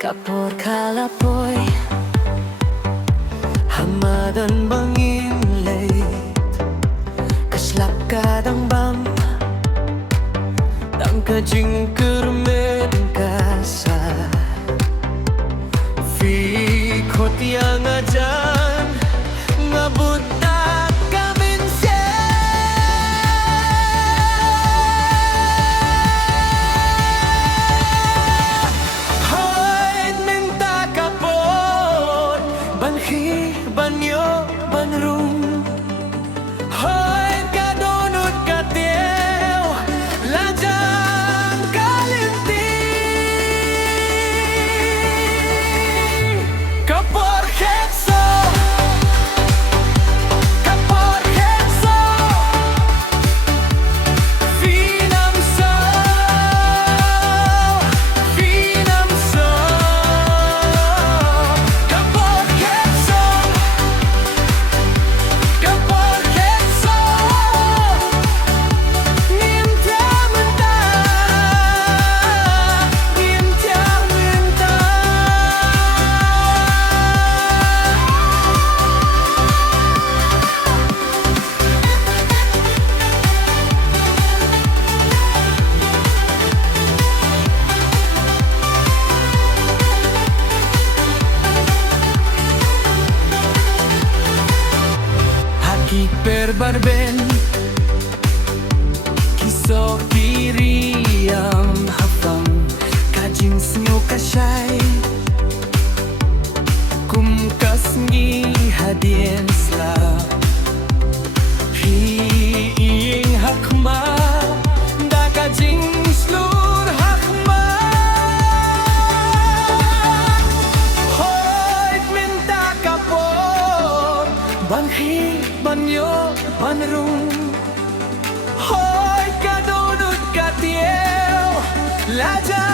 Kapor kalapoy Hamadan bangin late Kaslap kadang bam Dang ka jingkermen kasa Fi kotiang ajan Ngabut banyo banrum hoy kadunot katew lajang kalinti kapor ketso finam so Perbarben Kiso kiriam hafam Kajing senyo kasyay Kumkas ngi hadien sla Hiing hakma Da kajing slur hakma Hoy minta kapor Banghi banyo panrum hoy kadunut katiel laja